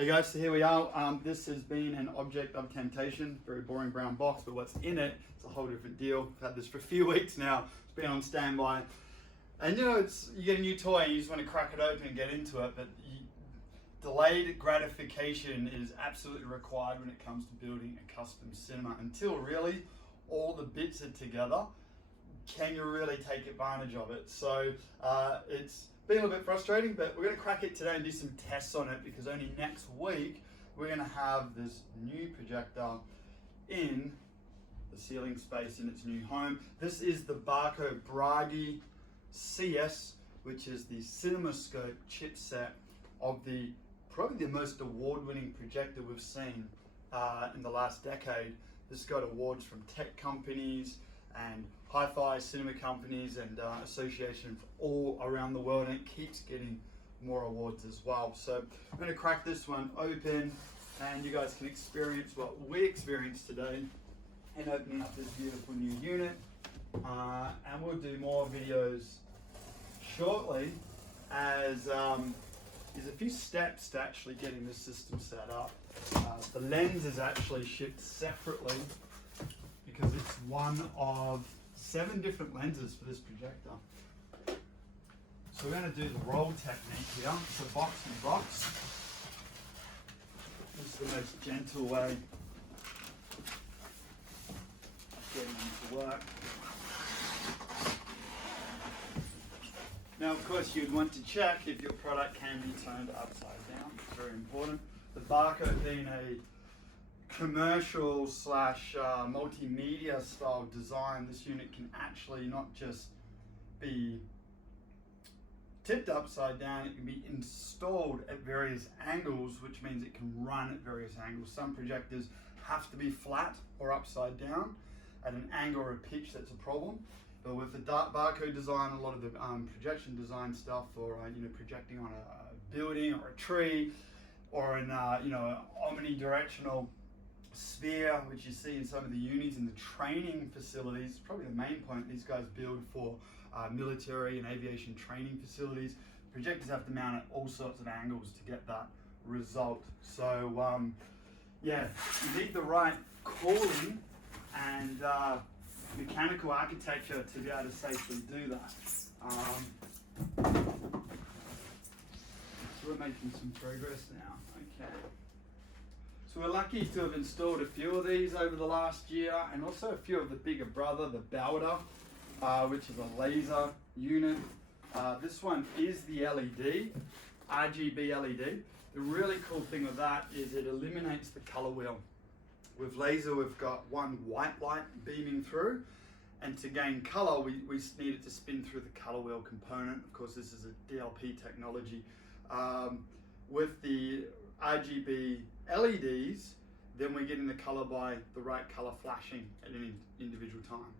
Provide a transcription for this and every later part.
Hey guys, so here we are. This has been an object of temptation, very boring brown box, but what's in it, it's a whole different deal. I've had this for a few weeks now. It's been on standby. And you know, you get a new toy and you just want to crack it open and get into it, but delayed gratification is absolutely required when it comes to building a custom cinema. Until really all the bits are together, can you really take advantage of it? So it's been a little bit frustrating, but we're going to crack it today and do some tests on it, because only next week we're going to have this new projector in the ceiling space in its new home. This is the Barco Bragi CS, which is the CinemaScope chipset of probably the most award-winning projector we've seen in the last decade. This has got awards from tech companies and hi-fi cinema companies and associations all around the world, and it keeps getting more awards as well. So I'm going to crack this one open and you guys can experience what we experienced today in opening up this beautiful new unit, and we'll do more videos shortly, as there's a few steps to actually getting this system set up. The lens is actually shipped separately because it's one of 7 different lenses for this projector. So we're going to do the roll technique here. So box and box. This is the most gentle way of getting them to work. Now, of course, you'd want to check if your product can be turned upside down. It's very important. The Barco being a commercial slash multimedia style design, this unit can actually not just be tipped upside down, it can be installed at various angles, which means it can run at various angles. Some projectors have to be flat or upside down at an angle or a pitch that's a problem. But with the Barco design, a lot of the projection design stuff for projecting on a building or a tree, or in omnidirectional sphere, which you see in some of the unis and the training facilities. Probably the main point these guys build for military and aviation training facilities. Projectors have to mount at all sorts of angles to get that result. So yeah, you need the right cooling and mechanical architecture to be able to safely do that. So we're making some progress now. Okay. So we're lucky to have installed a few of these over the last year, and also a few of the bigger brother, the Belder, which is a laser unit. This one is the LED, RGB LED. The really cool thing with that is it eliminates the color wheel. With laser, we've got one white light beaming through, and to gain color, we need it to spin through the color wheel component. Of course, this is a DLP technology. With the RGB LEDs, then we're getting the color by the right color flashing at any individual time.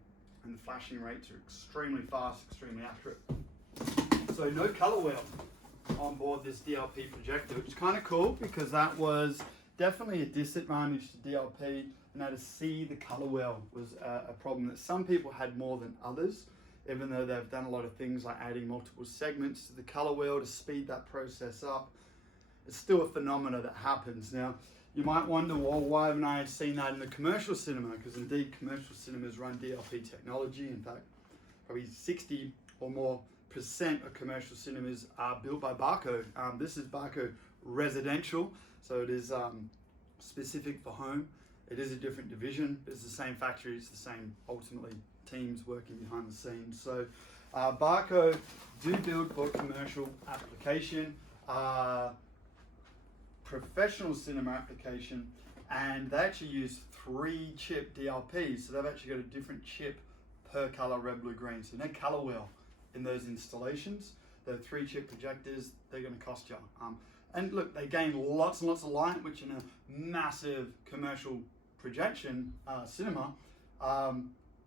And the flashing rates are extremely fast, extremely accurate. So no color wheel on board this DLP projector, which is kind of cool, because that was definitely a disadvantage to DLP, and to see the color wheel was a problem that some people had more than others, even though they've done a lot of things like adding multiple segments to the color wheel to speed that process up. It's still a phenomena that happens. Now, you might wonder, well, why haven't I seen that in the commercial cinema? Because indeed, commercial cinemas run DLP technology. In fact, probably 60 or more % of commercial cinemas are built by Barco. This is Barco Residential, so it is specific for home. It is a different division, but it's the same factory, it's the same, ultimately, teams working behind the scenes. So Barco do build for commercial application, professional cinema application, and they actually use 3-chip DLPs, so they've actually got a different chip per color, red, blue, green. So no color wheel in those installations. The 3-chip projectors, they're going to cost you. And look, they gain lots and lots of light, which in a massive commercial projection cinema,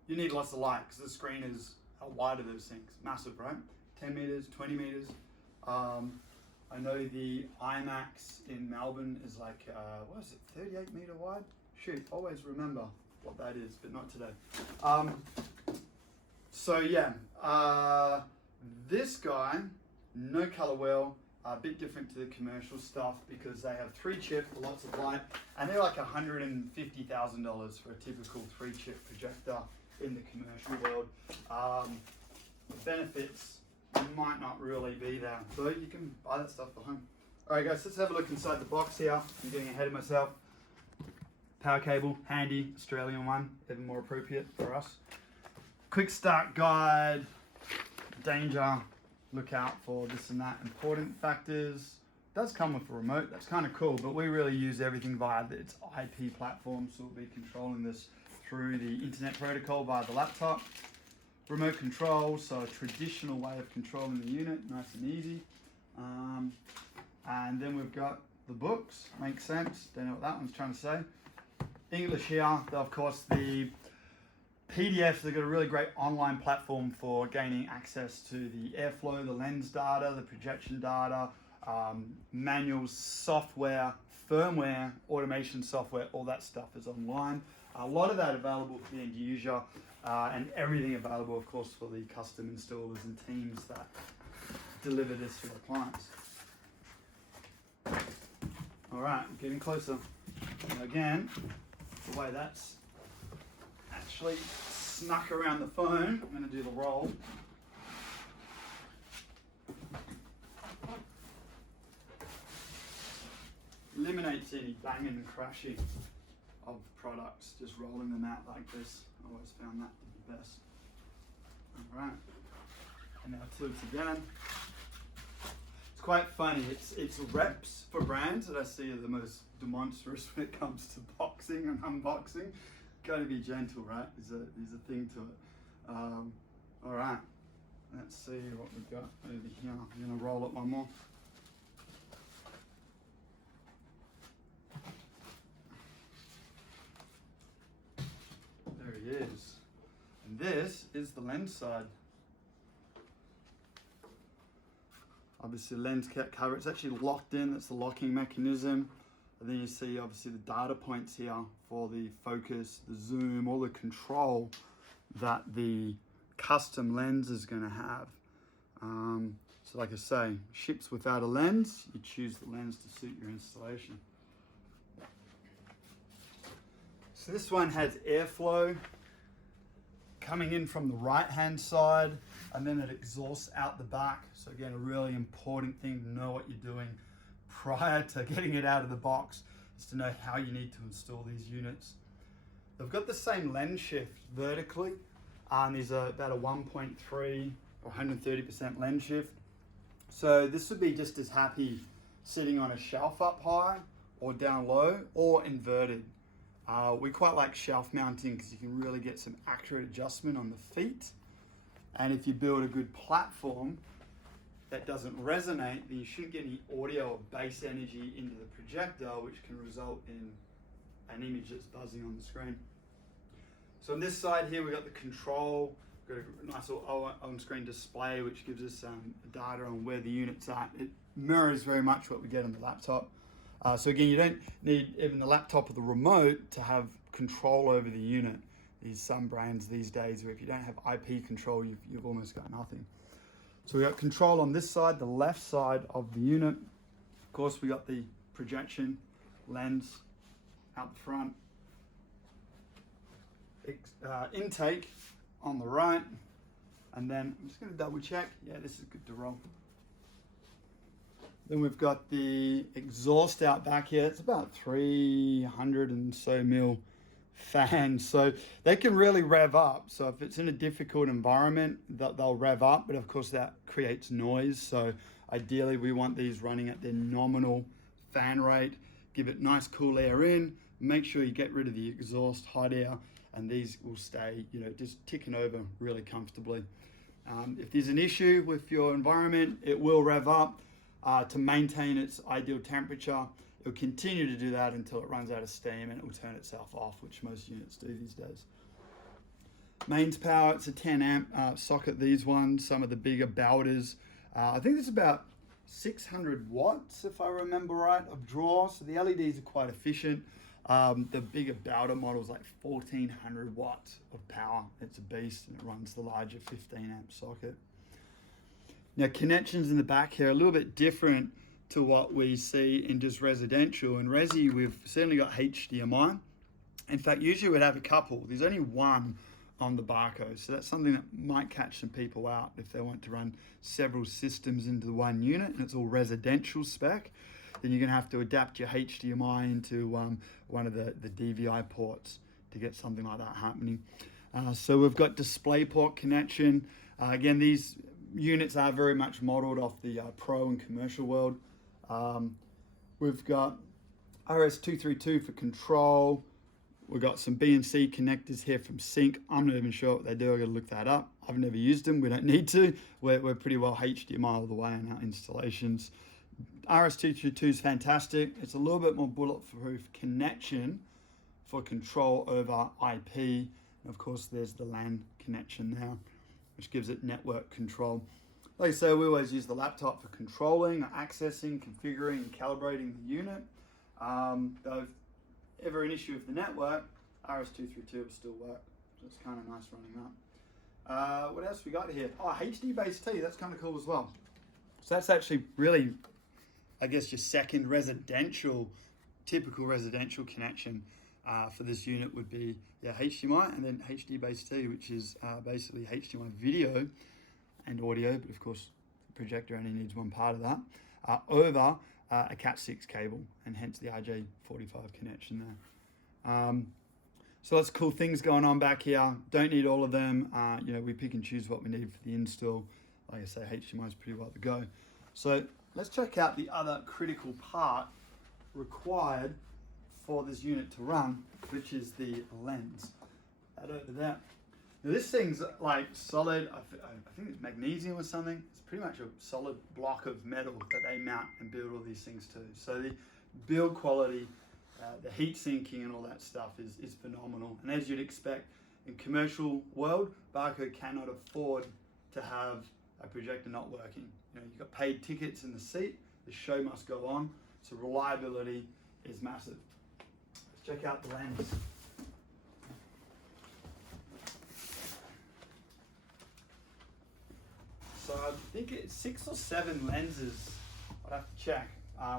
you need lots of light, because the screen is, how wide are those things? Massive, right? 10 meters, 20 meters. I know the IMAX in Melbourne is like, what is it, 38 meter wide? Shoot, always remember what that is, but not today. So yeah, this guy, no color wheel, A bit different to the commercial stuff because they have 3 chip, lots of light, and they're like $150,000 for a typical 3 chip projector in the commercial world. The benefits might not really be there, so you can buy that stuff for home. All right, guys, let's have a look inside the box here. I'm getting ahead of myself. Power cable, handy, Australian one, even more appropriate for us. Quick start guide, danger, look out for this and that, important factors. It does come with a remote, that's kind of cool, but we really use everything via its IP platform, so we'll be controlling this through the internet protocol via the laptop. Remote control, so a traditional way of controlling the unit, nice and easy. And then we've got the books, makes sense, don't know what that one's trying to say. English here, of course the PDFs, they've got a really great online platform for gaining access to the airflow, the lens data, the projection data, manuals, software, firmware, automation software, all that stuff is online. A lot of that available for the end user, and everything available, of course, for the custom installers and teams that deliver this to the clients. All right, getting closer. And again, the way that's actually snuck around the phone, I'm going to do the roll. Eliminates any banging and crashing of products, just rolling them out like this. I always found that to be best. All right, and now tilts again. It's quite funny. It's reps for brands that I see are the most demonstrous when it comes to boxing and unboxing. Got to be gentle, right? There's a thing to it. All right, let's see what we've got over here. I'm gonna roll it one more. There he is. And this is the lens side. Obviously lens cap cover, it's actually locked in, that's the locking mechanism. And then you see obviously the data points here for the focus, the zoom, all the control that the custom lens is gonna have. So like I say, ships without a lens, you choose the lens to suit your installation. So this one has airflow coming in from the right-hand side, and then it exhausts out the back. So again, a really important thing to know what you're doing prior to getting it out of the box is to know how you need to install these units. They've got the same lens shift vertically, and there's about a 1.3 or 130% lens shift. So this would be just as happy sitting on a shelf up high or down low or inverted. We quite like shelf mounting because you can really get some accurate adjustment on the feet. And if you build a good platform that doesn't resonate, then you shouldn't get any audio or bass energy into the projector, which can result in an image that's buzzing on the screen. So on this side here, we've got the control, we've got a nice little on-screen display, which gives us data on where the unit's at. It mirrors very much what we get on the laptop. So again, you don't need even the laptop or the remote to have control over the unit. There's some brands these days where if you don't have IP control, you've almost got nothing. So we got control on this side, the left side of the unit. Of course, we got the projection lens out the front. Intake on the right. And then I'm just going to double check. Yeah, this is good to roll. Then we've got the exhaust out back here. It's about 300 and so mil fan, so they can really rev up. So if it's in a difficult environment, they'll rev up, but of course that creates noise. So ideally we want these running at their nominal fan rate. Give it nice cool air in, make sure you get rid of the exhaust hot air, and these will stay, just ticking over really comfortably. If there's an issue with your environment, it will rev up. To maintain its ideal temperature, it will continue to do that until it runs out of steam, and it will turn itself off, which most units do these days. Mains power, it's a 10 amp socket, these ones, some of the bigger Bowders. I think it's about 600 watts, if I remember right, of draw, so the LEDs are quite efficient. The bigger Bowder models, like 1400 watts of power. It's a beast, and it runs the larger 15 amp socket. Now connections in the back here are a little bit different. to what we see in just residential. In Resi, we've certainly got HDMI. In fact, usually we'd have a couple. There's only one on the Barco, so that's something that might catch some people out if they want to run several systems into one unit and it's all residential spec. Then you're going to have to adapt your HDMI into one of the DVI ports to get something like that happening. So we've got DisplayPort connection. Again, these units are very much modeled off the pro and commercial world. We've got RS232 for control. We've got some BNC connectors here from Sync. I'm not even sure what they do. I've got to look that up. I've never used them. We don't need to. We're pretty well HDMI all the way in our installations. RS232 is fantastic. It's a little bit more bulletproof connection for control over IP. And of course, there's the LAN connection now, which gives it network control. Like I say, we always use the laptop for controlling, accessing, configuring, and calibrating the unit. Though if ever an issue with the network, RS232 will still work. So it's kind of nice running that. What else we got here? Oh, HD base T, that's kind of cool as well. So that's actually really, I guess, your second residential, typical residential connection for this unit would be HDMI and then HD base T, which is basically HDMI video and audio, but of course the projector only needs one part of that, over a Cat6 cable, and hence the RJ45 connection there. So lots of cool things going on back here. Don't need all of them. We pick and choose what we need for the install. Like I say, HDMI is pretty well to go. So let's check out the other critical part required for this unit to run, which is the lens. That over there. Now this thing's like solid, I think it's magnesium or something. It's pretty much a solid block of metal that they mount and build all these things to. So the build quality, the heat sinking and all that stuff is phenomenal. And as you'd expect in commercial world, Barco cannot afford to have a projector not working. You've got paid tickets in the seat, the show must go on, so reliability is massive. Let's check out the lens. So I think it's 6 or 7 lenses, I'd have to check,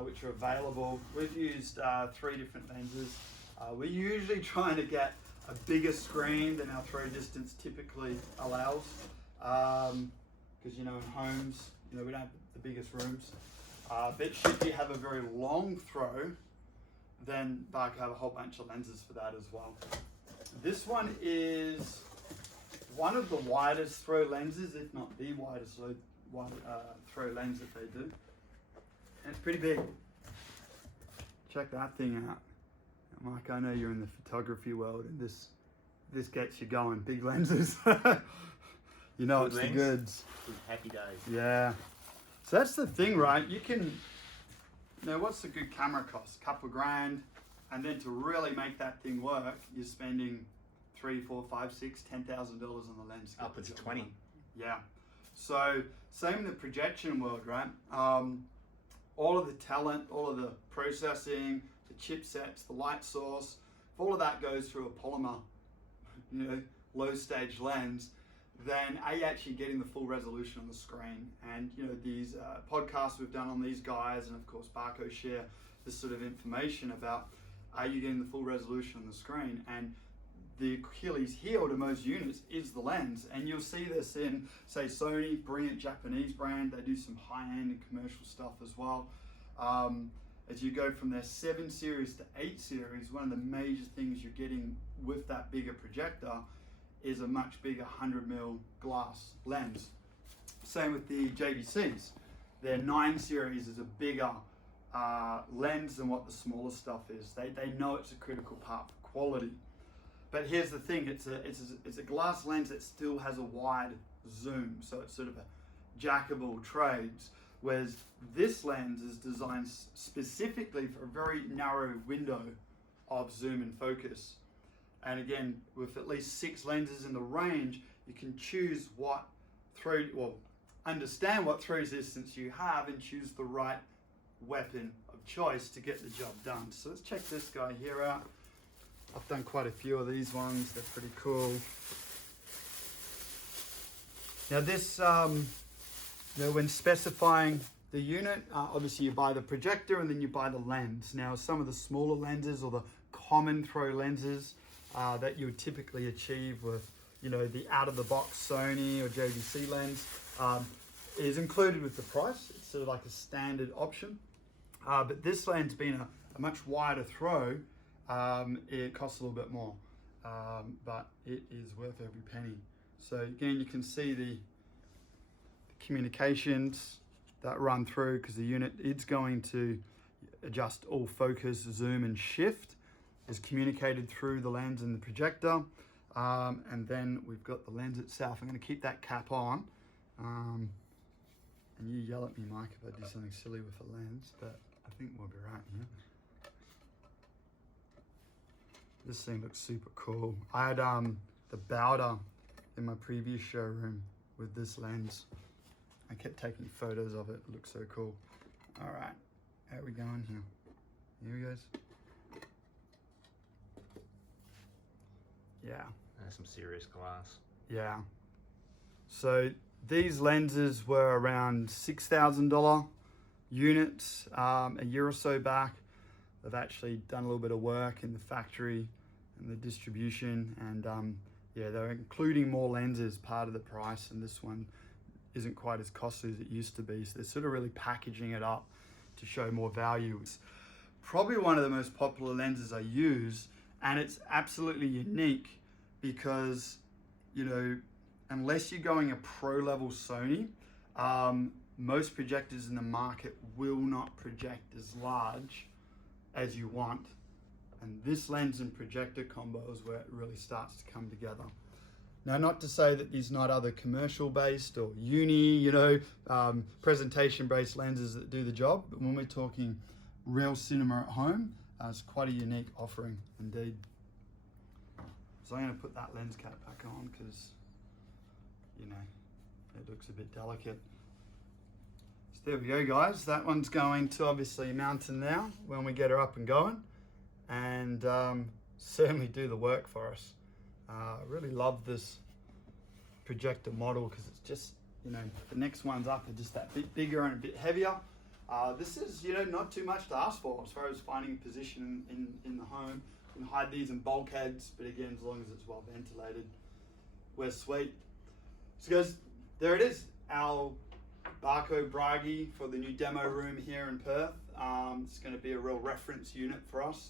which are available. We've used 3 different lenses. We're usually trying to get a bigger screen than our throw distance typically allows. Because in homes, we don't have the biggest rooms. But should you have a very long throw, then Barco have a whole bunch of lenses for that as well. This one is one of the widest throw lenses, if not the widest throw lens that they do. And it's pretty big. Check that thing out. Mike, I know you're in the photography world and this gets you going. Big lenses. You know, it's the goods. Good happy days. Yeah. So that's the thing, right? You can, what's a good camera cost? A couple grand. And then to really make that thing work, you're spending $3, $4, $5, $6, $10,000 on the lens. Upwards of 20. Yeah. So same in the projection world, right? All of the talent, all of the processing, the chipsets, the light source, if all of that goes through a polymer, low stage lens, then you're actually getting the full resolution on the screen. And these podcasts we've done on these guys, and of course Barco share this sort of information about are you getting the full resolution on the screen. And the Achilles heel to most units is the lens, and you'll see this in, say, Sony, brilliant Japanese brand. They do some high-end and commercial stuff as well. As you go from their 7 series to 8 series, one of the major things you're getting with that bigger projector is a much bigger 100mm glass lens. Same with the JVCs. Their 9 series is a bigger lens than what the smaller stuff is. They know it's a critical part for quality. But here's the thing, it's a glass lens that still has a wide zoom, so it's sort of a jack of all trades, whereas this lens is designed specifically for a very narrow window of zoom and focus. And again, with at least 6 lenses in the range, you can choose understand what throw distance you have and choose the right weapon of choice to get the job done. So let's check this guy here out. I've done quite a few of these ones, they're pretty cool. Now this, when specifying the unit, obviously you buy the projector and then you buy the lens. Now some of the smaller lenses or the common throw lenses that you would typically achieve with, you know, the out-of-the-box Sony or JVC lens is included with the price. It's sort of like a standard option. But this lens being a much wider throw, it costs a little bit more, but it is worth every penny. So again, you can see the communications that run through, because the unit is going to adjust all focus, zoom and shift is communicated through the lens and the projector. And then we've got the lens itself. I'm going to keep that cap on. And you yell at me, Mike, if I do something silly with the lens, but I think we'll be right here. This thing looks super cool. I had the Bowder in my previous showroom with this lens. I kept taking photos of it. It looks so cool. All right, how are we going here? Here he goes. Yeah. That's some serious glass. Yeah. So these lenses were around $6,000 units a year or so back. They've actually done a little bit of work in the factory and the distribution, and yeah, they're including more lenses part of the price, and this one isn't quite as costly as it used to be. So they're sort of really packaging it up to show more value. It's probably one of the most popular lenses I use, and it's absolutely unique because, you know, unless you're going a pro level Sony, most projectors in the market will not project as large as you want. And this lens and projector combo is where it really starts to come together. Now, not to say that there's not other commercial based or uni, you know, presentation based lenses that do the job, but when we're talking real cinema at home, it's quite a unique offering indeed. So I'm going to put that lens cap back on because, you know, it looks a bit delicate. So there we go, guys. That one's going to obviously mountain now when we get her up and going, and certainly do the work for us. I really love this projector model because it's just, you know, the next ones up are just that bit bigger and a bit heavier. This is, you know, not too much to ask for as far as finding a position in the home. You can hide these in bulkheads, but again, as long as it's well ventilated, we're sweet. So guys, there it is, our Barco Bragi for the new demo room here in Perth. It's going to be a real reference unit for us,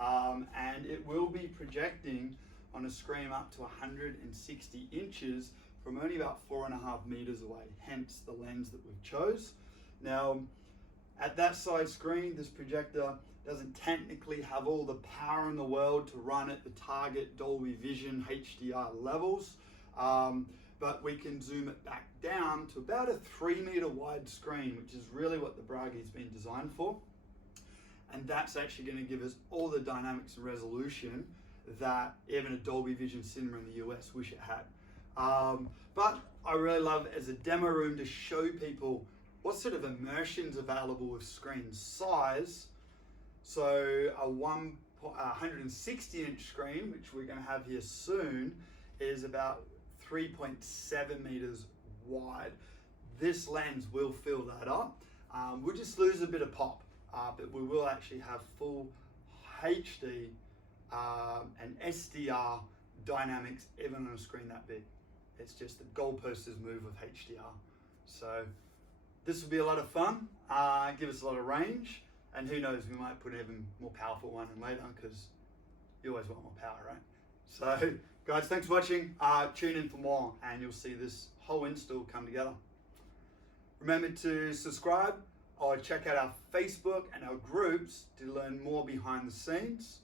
and it will be projecting on a screen up to 160 inches from only about 4.5 meters away, hence the lens that we've chose. Now, at that size screen, this projector doesn't technically have all the power in the world to run at the target Dolby Vision HDR levels, but we can zoom it back down to about a 3 meter wide screen, which is really what the Bragi's been designed for. And that's actually going to give us all the dynamics and resolution that even a Dolby Vision cinema in the US wish it had. But I really love it as a demo room to show people what sort of immersion's available with screen size. So a 160 inch screen, which we're going to have here soon, is about 3.7 meters wide. This lens will fill that up. We'll just lose a bit of pop, but we will actually have full HD and SDR dynamics even on a screen that big. It's just the goalposters move with HDR. So this will be a lot of fun, give us a lot of range, and who knows, we might put an even more powerful one in later because you always want more power, right? So guys, thanks for watching. Tune in for more and you'll see this whole install come together. Remember to subscribe or check out our Facebook and our groups to learn more behind the scenes.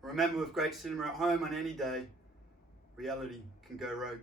Remember, with great cinema at home on any day, reality can go rogue.